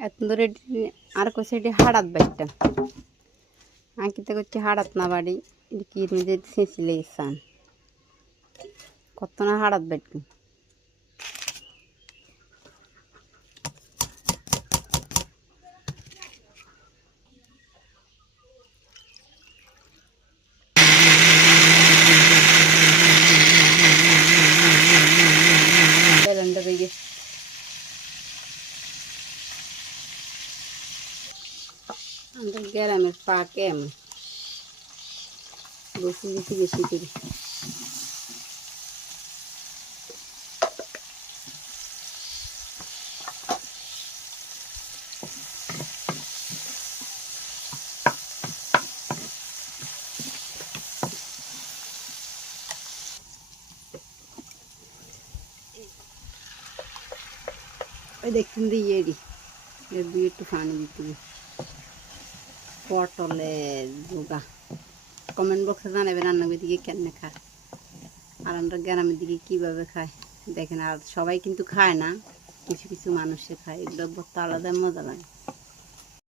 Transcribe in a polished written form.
এত ধরে আর কইছে এটি হাড়াত বাড়িটা আঁকিতে করছি হাড়াত না বাড়ি এটি কি নিজে ছেঁচিলে ইসান কত না হাড়াত বাড়ি আমাদের গ্রামের পাকে এমন বেশি বেশি বেশি করি ওই দেখছেন দিয়ে এর দিয়ে একটু পানি দিতে পটলের যোগা কমেন্ট বক্সে জানাবেন রান্নার দিকে কেমনে খায় আর আমরা গ্রামের দিকে কীভাবে খায় দেখেন আর সবাই কিন্তু খায় না কিছু কিছু মানুষে খায় এগুলো বলতে আলাদা মজা লাগে